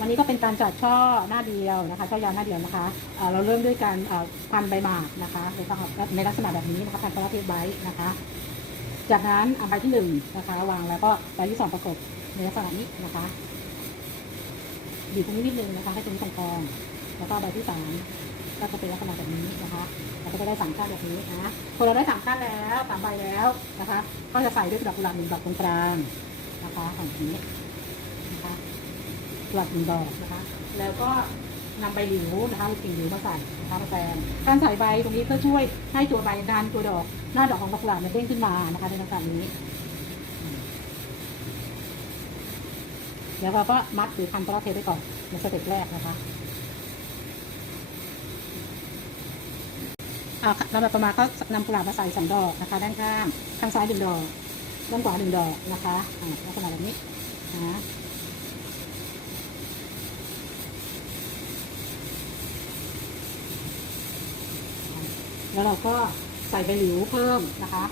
วันนี้ก็เป็นการจัดช่อหน้าเดียวนะคะ ช่อยาวหน้าเดียวนะคะเเราเริ่มด้วยการพันใบหมากนะคะในลักษณะในลักษณะแบบนี้นะคะพันกระเทยไว้นะคะ จากนั้นเอาใบที่หนึ่งนะคะ วางแล้วก็ใบที่สองประกบในลักษณะนี้นะคะบีบตรงนี้นิดนึงนะคะให้ตรงนี้ตรงแล้วก็ใบที่สามก็จะเป็นลักษณะแบบนี้นะคะเราก็จะได้สามขั้นแบบนี้นะพอเราได้สามขั้นแล้วสามใบแล้วนะคะ ก็จะใส่ด้วยดอกกุหลาบหนึ่งดอกตรงกลางนะคะแบบนี้ กลาบหนึ่งดอกนะคะ แล้วก็นำใบหลิวนะคะกิ่งหลิวมาใส่นะคะมาแซมการใส่ใบตรงนี้เพื่อช่วยให้ตัวใบดันตัวดอก หน้าดอกของดอกหลาบมันเด้งขึ้นมานะคะในลักษณะนี้ แล้วเราก็มัดหรือพันตลอดเทปไว้ก่อนในสเต็ปแรกนะคะเอาเราแบบประมาณก็นำกุหลาบมาใส่สองดอกนะคะ ด้านข้างข้างซ้ายหนึ่งดอกด้านขวาหนึ่งดอกนะคะลักษณะแบบนี้นะ แล้วเราก็ใส่ใบหลิวเพิ่มนะคะ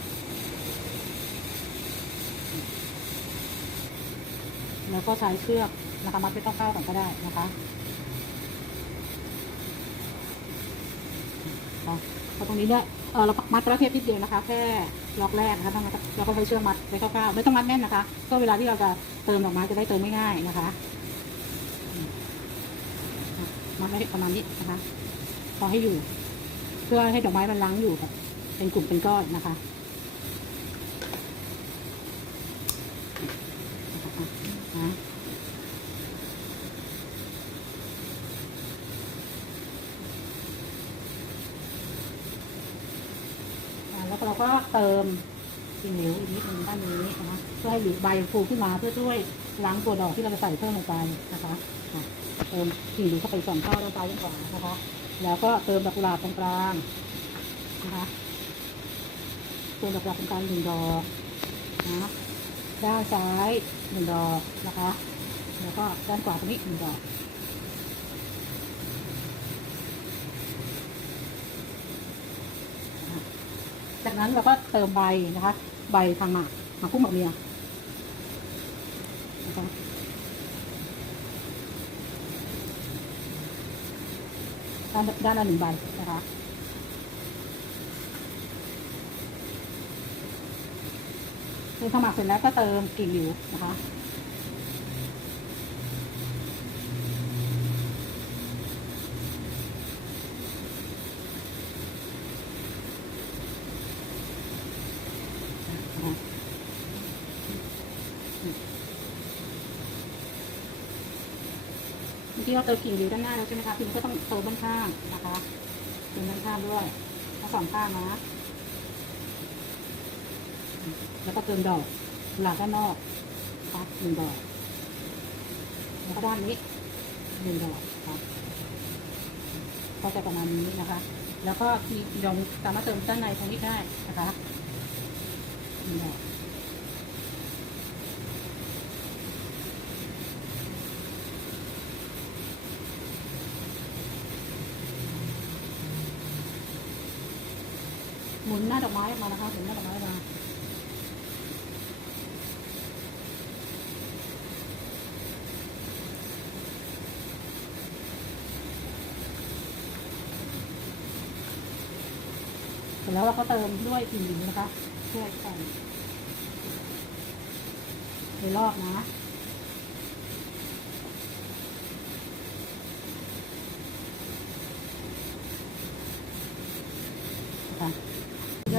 แล้วก็ใช้เชือกนะคะมัดไปคร่าวๆก่อนก็ได้นะคะพอตรงนี้เนี่ยเออเรามัดประเภทนิดเดียวนะคะ แค่ล็อกแรกนะคะต้องมัดแล้วก็ใช้เชือกมัดไปคร่าวๆไม่ต้องมัดแน่นนะคะ ก็เวลาที่เราจะเติมดอกไม้จะได้เติมง่ายๆนะคะมัดไว้ประมาณนี้นะคะพอให้อยู่ เพื่อให้ดอกไม้มันล้างอยู่แบบเป็นกลุ่มเป็นก้อนนะคะแล้วเราก็เติมกิ่งเหลวอีกนิดนึงด้านนี้นะคะเพื่อให้หลีใบฟูขึ้นมาเพื่อช่วยล้างตัวดอกที่เราจะใส่เพิ่มลงไปนะคะเติมกิ่งเหลวเข้าไปสองเท่าด้านซ้ายด้านนะคะ แล้วก็เติมดอกกุหลาบตรงกลางนะคะเติมดอกกุหลาบตรงกลางหนึ่งดอกนะด้านซ้ายหนึ่งดอกนะคะ แล้วก็ด้านขวาตรงนี้หนึ่งดอกจากนั้นเราก็เติมใบนะคะ ใบทางหมากหมากคู่หมากเมียนะคะ ด้านด้านละหนึ่งใบนะคะเติมข้าหมักเสร็จแล้วก็เติมกลิ่นหลิวนะคะ เมื่อกี้เราเติมกลิ่นหลิวด้านหน้าแล้วใช่ไหมคะทีนี้ก็ต้องเติมด้านข้างนะคะเติมด้านข้างด้วยทั้งสองข้างนะแล้วก็เติมดอกหลังด้านนอกครับหนึ่งดอกแล้วก็ด้านนี้หนึ่งดอกครับก็จะประมาณนี้นะคะ แล้วก็มีดอกสามารถเติมด้านในตรงนี้ได้นะคะหนึ่งดอก หมุนหน้าดอกไม้ออกมานะคะหมุนหน้าดอกไม้ออกมาเสร็จแล้วเราก็เติมด้วยกลิ่นหลิวนะคะช่วยกันในรอบนะ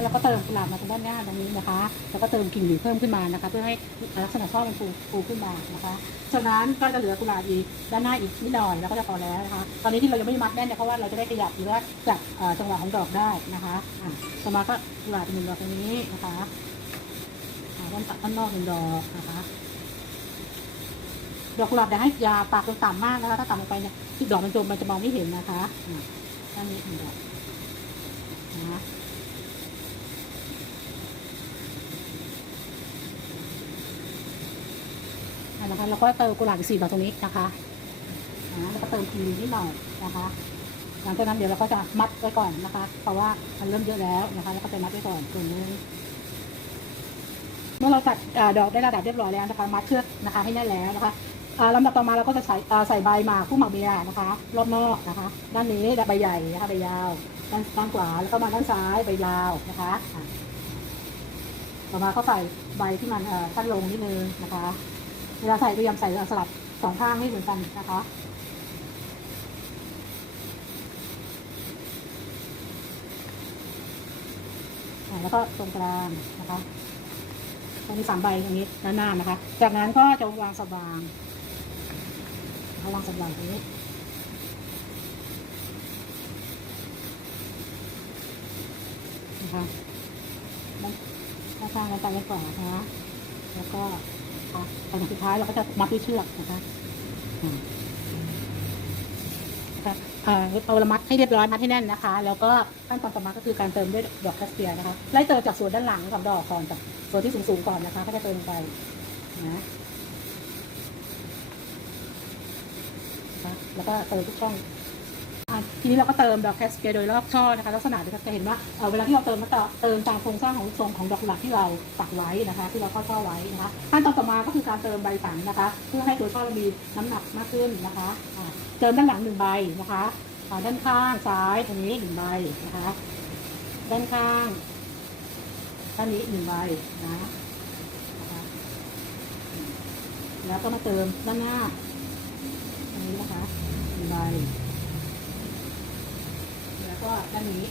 แล้วเราก็เติมกุหลาบมาตรงด้านหน้าตรงนี้นะคะ แล้วก็เติมกลิ่นหลิวเพิ่มขึ้นมานะคะ เพื่อให้ลักษณะช่อมันฟูฟูขึ้นมานะคะจากนั้นก็จะเหลือกุหลาบอีกด้านหน้าอีกนิดหน่อยแล้วก็จะพอแล้วนะคะ ตอนนี้ที่เรายังไม่มัดแน่นเนี่ยเพราะว่าเราจะได้ขยับหรือว่าจับจังหวะของดอกได้นะคะต่อมาก็กุหลาบอีกหนึ่งดอกตรงนี้นะคะด้านด้านนอกหนึ่งดอกนะคะดอกกุหลาบอย่าให้ยาปากลงต่ำมากนะคะ ถ้าต่ำลงไปเนี่ยที่ดอกมันจมมันจะมองไม่เห็นนะคะอะด้านนี้หนึ่งดอกนะอะ นะคะ แล้วก็เติมกุหลาบสี่ดอกตรงนี้นะคะแล้วก็เติมกลีนิดหน่อยนะคะ หลังจากนั้นเดี๋ยวเราก็จะมัดไว้ก่อนนะคะ เพราะว่ามันเริ่มเยอะแล้วนะคะ แล้วก็ไปมัดไว้ก่อนส่วนนึงเมื่อเราตัดดอกได้ระดับเรียบร้อยแล้วนะคะ มัดเชือกนะคะ ให้แน่นแล้วนะคะลำดับต่อมาเราก็จะใส่ใส่ใบหมากผู้หมากเบียนะคะ รอบนอกนะคะ ด้านนี้ใบใหญ่นะคะใบยาว ด้านด้านขวาแล้วก็มาด้านซ้ายใบยาวนะคะ ต่อมาก็ใส่ใบที่มันเอ่อสั้นลงนิดนึงนะคะ เวลาใส่พยายามใส่สลับสองข้างให้เหมือนกันนะคะแล้วก็ตรงกลางนะคะตรงนี้สามใบตรงนี้ด้านหน้านะคะ จากนั้นก็จะวางสว่างเอาวางสว่างตรงนี้นะคะด้านข้างด้านซ้ายด้านขวานะคะ แล้วก็ คะตอนสุดท้ายเราก็จะมัดด้วยเชือกนะคะอ่านะคะเอ่อเอาละมัดให้เรียบร้อยมัดให้แน่นนะคะ แล้วก็ขั้นตอนต่อมาก็คือการเติมด้วยดอกแคสเปียนะคะไล่เติมจากส่วนด้านหลังของดอกก่อนจากส่วนที่สูงๆก่อนนะคะ ก็จะเติมไปนะแล้วก็เติมทุกช่อง ทีนี้เราก็เติมดอกแคสเปียโดยรอบช่อนะคะ ลักษณะจะเห็นว่าเอ่อเวลาที่เราเติมก็จะเติมตามโครงสร้างของทรงของดอกหลักที่เราปักไว้นะคะ ที่เราข้าช่อไว้นะคะขั้นตอนต่อมาก็คือการเติมใบสันนะคะ เพื่อให้ตัวช่อเรามีน้ำหนักมากขึ้นนะคะเติมด้านหลังหนึ่งใบนะคะด้านข้างซ้ายตรงนี้หนึ่งใบนะคะ ด้านข้างด้านนี้หนึ่งใบนะแล้วก็มาเติมด้านหน้าตรงนี้นะคะหนึ่งใบ ก็ด้านนี้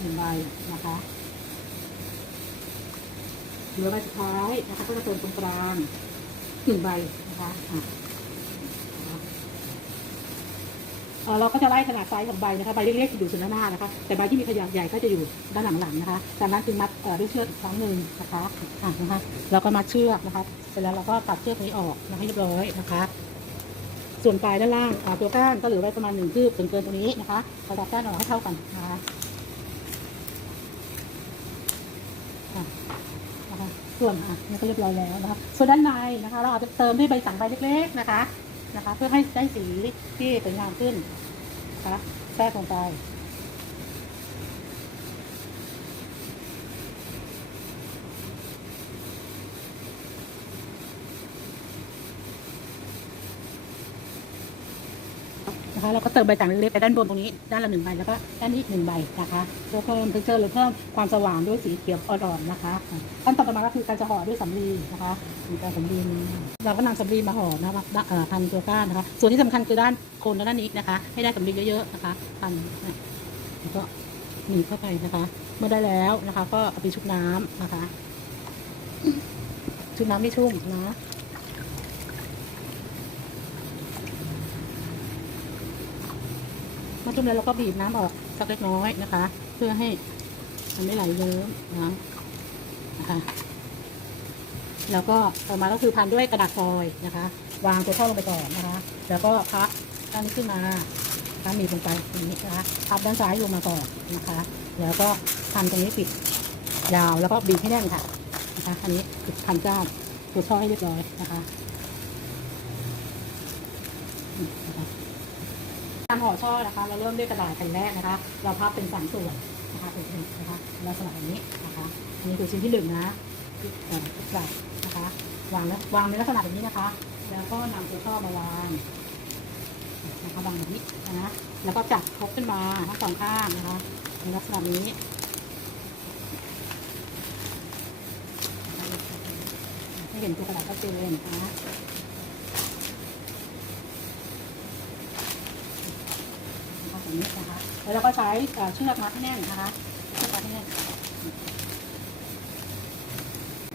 หนึ่งใบนะคะเหลือใบสุดท้ายนะคะ ก็จะเติมตรงกลางหนึ่งใบนะคะอะเราก็จะไล่ขนาดไซส์ของใบนะคะใบเล็กๆจะอยู่ส่วนด้านหน้านะคะ แต่ใบที่มีขนาดใหญ่ก็จะอยู่ด้านหลังๆนะคะจากนั้นจึงมัดด้วยเชือกอีกครั้งหนึ่งนะคะอะนะคะแล้วก็มัดเชือกนะคะเสร็จแล้วเราก็ตัดเชือกนี้ออกนะคะให้เรียบร้อยนะคะ ส่วนปลายด้านล่างอ่าตัวก้านก็เหลือไว้ประมาณหนึ่งคืบถึงเกินตรงนี้นะคะเราตัดก้านออกให้เท่ากันนะคะอะนะคะส่วนอะนี่ก็เรียบร้อยแล้วนะคะส่วนด้านในนะคะ เราอาจจะเติมด้วยใบสังใบเล็กๆนะคะนะคะ เพื่อให้ได้สีที่สวยงามขึ้นนะคะแทรกลงไป นะคะเราก็เติมใบต่างเล็กๆไปด้านบนตรงนี้ด้านละหนึ่งใบแล้วก็ด้านนี้อีกหนึ่งใบนะคะเพื่อเพิ่มเท็กเจอร์หรือเพิ่มความสว่างด้วยสีเขียวอ่อนๆนะคะขั้นตอนต่อมาก็คือการจะห่อด้วยสำลีนะคะมีการสำลีเราก็นำสำลีมาห่อนะคะพันตัวก้านนะคะ ส่วนที่สำคัญคือด้านโคนและด้านนี้นะคะ ให้ได้สำลีเยอะๆนะคะพันแล้วก็หนีเข้าไปนะคะ เมื่อได้แล้วนะคะ ก็เอาไปชุบน้ำนะคะชุบน้ำไม่ชุ่มนะ มาจุ่มแล้วเราก็บีบน้ำออกสักเล็กน้อยนะคะ เพื่อให้มันไม่ไหลเยิ้มนะนะคะแล้วก็ต่อมาก็คือพันด้วยกระดาษฟอยล์นะคะ วางตัวช่อลงไปก่อนนะคะ แล้วก็พับด้านนี้ขึ้นมาพับมีบลงไปอย่างนี้นะคะพับด้านซ้ายลงมาก่อนนะคะ แล้วก็พันตรงนี้ปิดยาวแล้วก็บีบให้แน่นค่ะนะคะอันนี้ปิดพันก้าตัวช่อให้เรียบร้อยนะคะอืมนะคะ การห่อช่อนะคะ เราเริ่มด้วยกระดาษแผ่นแรกนะคะ เราพับเป็นสามส่วนนะคะเป็นนะคะลักษณะแบบนี้นะคะอันนี้คือชิ้นที่หนึ่งนะกระดาษนะคะวางแล้ววางในลักษณะแบบนี้นะคะ แล้วก็นำตัวช่อมาวางนะคะวางแบบนี้นะแล้วก็จับครกขึ้นมาทั้งสองข้างนะคะในลักษณะนี้ให้เห็นตัวกระดาษชัดเจนนะคะ นี้นะคะ แล้วเราก็ใช้เชือกมัดแน่นนะคะเชือกมัดแน่น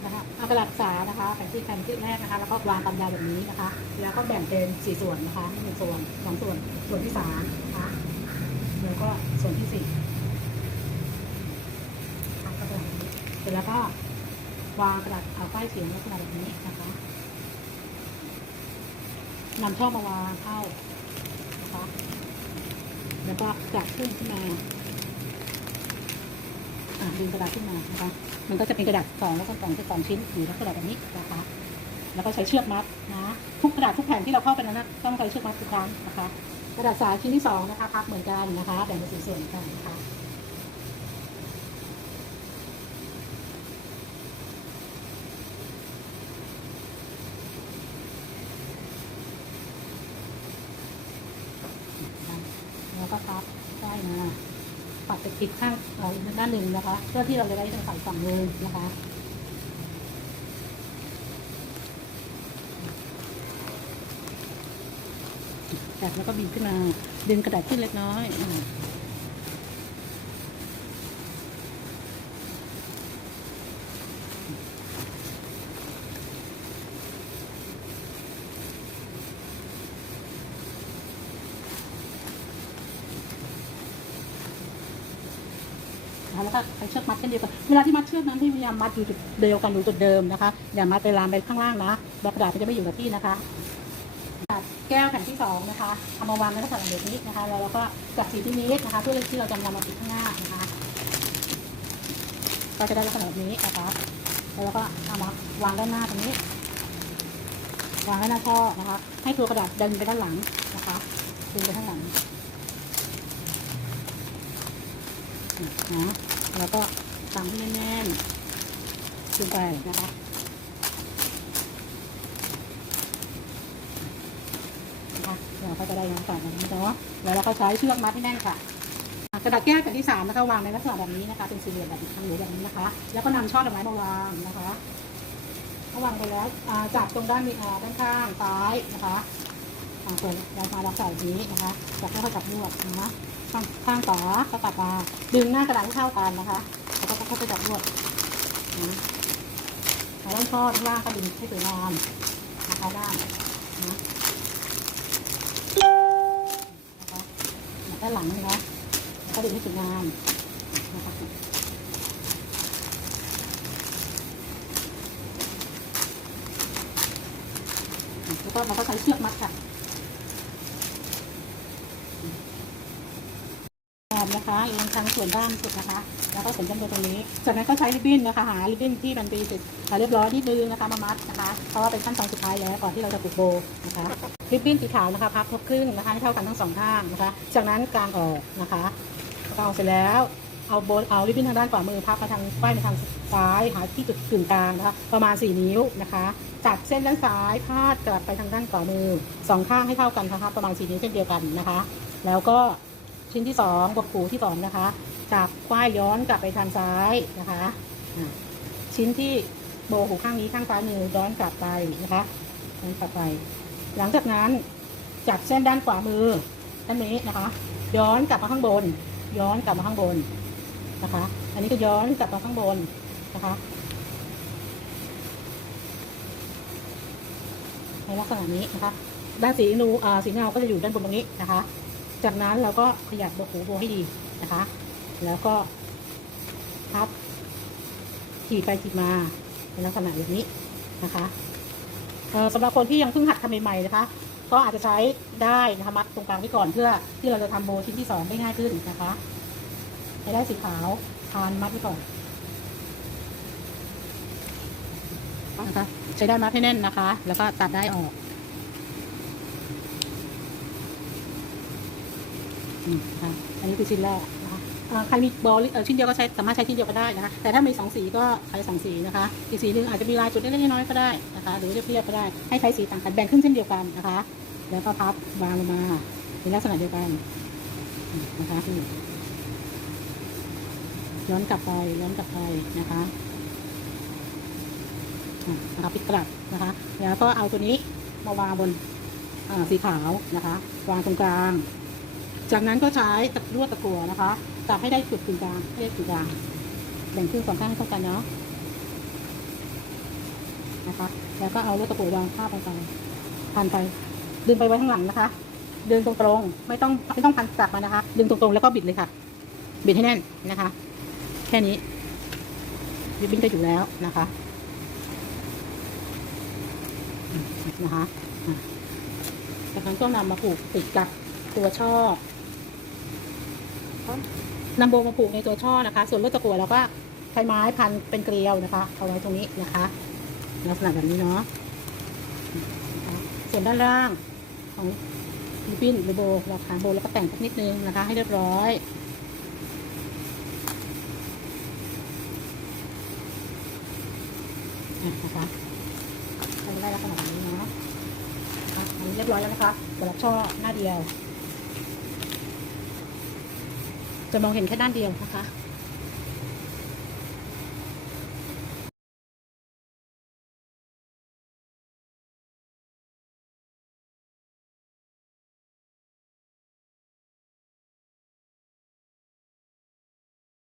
นะคะเอากระดาษสานะคะแผ่นที่แผ่นที่แรกนะคะ แล้วก็วางตามยาวแบบนี้นะคะ แล้วก็แบ่งเป็นสี่ส่วนนะคะหนึ่งส่วนสองส่วนส่วนที่สามนะคะแล้วก็ส่วนที่สี่ค่ะก็แบบนี้เสร็จแล้วก็วางกระดาษเอาป้ายเขียนลักษณะแบบนี้นะคะนำช่อมาวางเข้านะคะ แล้วก็จับขึ้นขึ้นมาอ่าดึงกระดาษขึ้นมานะคะ มันก็จะเป็นกระดาษสองแล้วก็สองจะสองชิ้นหรือแลักษณะแบบนี้นะคะ แล้วก็ใช้เชือกมัดนะ ทุกกระดาษทุกแผ่นที่เราเข้าไปนั้นต้องใช้เชือกมัดทุกครั้งนะคะ กระดาษสาชิ้นที่สองนะคะพับเหมือนกันนะคะ แบ่งเป็นสี่ส่วนกันนะคะ ปัด ไปอีกข้างอีกด้านหนึ่งนะคะ เพื่อที่เราจะได้ทางฝั่งฝั่งหนึงนะคะแตะแล้วก็บีบขึ้นมาดึงกระดาษขึ้นเล็กน้อย นะคะแล้วก็ใช้เชือกมัดเช่นเดียวกันเวลาที่มัดเชือกนั้นที่พยายามมัดอยู่จุดเดียวกันอยู่จุดเดิมนะคะอย่ามัดไปลามไปข้างล่างนะแล้วกระดาษมันจะไม่อยู่กับที่นะคะ แก้วแผ่นที่สองนะคะเอามาวางในลักษณะแบบนี้นะคะแล้วเราก็จับสีที่นี้นะคะเพื่อที่เราจะนำมาติดข้างหน้านะคะก็จะได้ลักษณะแบบนี้นะคะแล้วเราก็เอามาวางด้านหน้าตรงนี้วางด้านหน้าท่อนะคะ ให้ตัวกระดาษดันไปด้านหลังนะคะดึงไปข้างหลังนะ แล้วก็ตามให้แน่นๆดึงไปนะคะนะคะเราก็จะได้น้ำตาลแบบนี้เนาะแล้วเราก็ใช้เชือกมัดให้แน่นค่ะกระดาษแก้วแผ่นที่สามนะคะวางในลักษณะแบบนี้นะคะ เป็นสี่เหลี่ยมแบบทางหนูแบบนี้นะคะ แล้วก็นำช่อดอกไม้มาวางนะคะพอวางไปแล้วอ่าจับตรงด้านนี้อ่าด้านข้างซ้ายนะคะ อ่าเปิดเรามาลักษณะแบบนี้นะคะจับแล้วก็จับนวดนะข้างข้างขวาก็กลับมาดึงหน้ากระดาษให้เท่ากันนะคะแล้วก็ค่อยๆจับนวดนะแล้วด้านช่อด้านล่างก็ดึงให้สวยงามนะคะด้านนะนะคะด้านหลังนะคะก็ดึงให้สวยงามนะคะแล้วก็เราก็ใช้เชือกมัดค่ะแอบ นะคะเอียงทางส่วนด้านสุดนะคะ แล้วก็สริมจำนวนตรงนี้ จากนั้นก็ใช้ริบบิ้นนะคะหาริบบิ้นที่มันเป็นเสร็จเรียบร้อยนิดนึงนะคะมามัดนะคะ เพราะว่าเป็นขั้นตอนสุดท้ายแล้วก่อนที่เราจะผูกโบนะคะริบบิ้นสีขาวนะคะพับครึ่งนะคะให้เท่ากันทั้งสองข้างนะคะ จากนั้นกางออกนะคะกางออกเสร็จแล้วเอาโบเอาริบบิ้นทางด้านขวามือพับมาทางป้ายมาทางซ้ายหาที่จุดกึ่งกลางนะคะประมาณ 4 นิ้วนะคะจากเส้นด้านซ้ายพาดกลับไปทางด้านขวามือสองข้างให้เท่ากันนะคะประมาณ4นิ้วเช่นเดียวกันนะคะ แล้วก็ ชิ้นที่2บวกหูที่สองนะคะจากควายย้อนกลับไปทางซ้ายนะคะอะชิ้นที่โบหูข้างนี้ข้างซ้ายมือย้อนกลับไปนะคะย้อนกลับไป หลังจากนั้นจากเส้นด้านขวามือด้านนี้นะคะ ย้อนกลับมาข้างบน ย้อนกลับมาข้างบนนะคะ อันนี้ก็ย้อนกลับมาข้างบนนะคะในลักษณะนี้นะคะ ด้านสีนูอ่าสีเงาก็จะอยู่ด้านบนตรงนี้นะคะ จากนั้นเราก็ขยับโบหูโบให้ดีนะคะ แล้วก็พับขีดไปขีดมาในลักษณะแบบนี้นะคะเอ่อสำหรับคนที่ยังเพิ่งหัดทำใหม่ๆนะคะ ก็อาจจะใช้ได้นะคะมัดตรงกลางไว้ก่อนเพื่อที่เราจะทำโบชิ้นที่สองได้ง่ายขึ้นนะคะใช้ได้สีขาวทานมัดไว้ก่อนนะคะใช้ได้มัดให้แน่นนะคะ แล้วก็ตัดได้ออก นะคะอันนี้คือชิ้นแรกนะคะอ่าใครมีบอลชิ้นเดียวก็ใช้สามารถใช้ชิ้นเดียวก็ได้นะคะ แต่ถ้ามีสองสีก็ใช้สองสีนะคะ อีกสีหนึ่งอาจจะมีลายจุดเล็กๆน้อยๆก็ได้นะคะ หรือเรียบๆก็ได้ ให้ใช้สีต่างกันแบ่งครึ่งเช่นเดียวกันนะคะ แล้วก็พับวางลงมาในลักษณะเดียวกันนะคะย้อนกลับไปย้อนกลับไปนะคะนะคะปิดกลับนะคะ แล้วก็เอาตัวนี้มาวางบนสีขาวนะคะ วางตรงกลาง จากนั้นก็ใช้ตะลวดตะกัวนะคะจับให้ได้จุดกึ่งกลางให้ได้จุดกลางแบ่งครึ่งสองข้างให้เท่ากันเนาะนะคะ แล้วก็เอาลวดตะกัววางข้าบลงไปพันไป ดึงไปไว้ข้างหลังนะคะ ดึงตรงๆไม่ต้องไม่ต้องพันกลับมานะคะ ดึงตรงๆแล้วก็บิดเลยค่ะ บิดให้แน่นนะคะ แค่นี้ริบบิ้นก็อยู่แล้วนะคะนะคะอะจากนั้นก็นำมาผูกติดกับตัวช่อ นำโบมาผูกในตัวช่อนะคะ ส่วนลวดตะกั่วเราก็ใช้ไม้พันเป็นเกลียวนะคะ เอาไว้ตรงนี้นะคะ ลักษณะแบบนี้เนาะส่วนด้านล่างของลิปปิ้นหรือโบเราหางโบแล้วก็แต่งสักนิดนึงนะคะ ให้เรียบร้อยนะคะทำได้ลักษณะแบบนี้เนาะนะคะอันนี้เรียบร้อยแล้วนะคะสำหรับช่อหน้าเดียว จะมองเห็นแค่ด้านเดียวนะคะ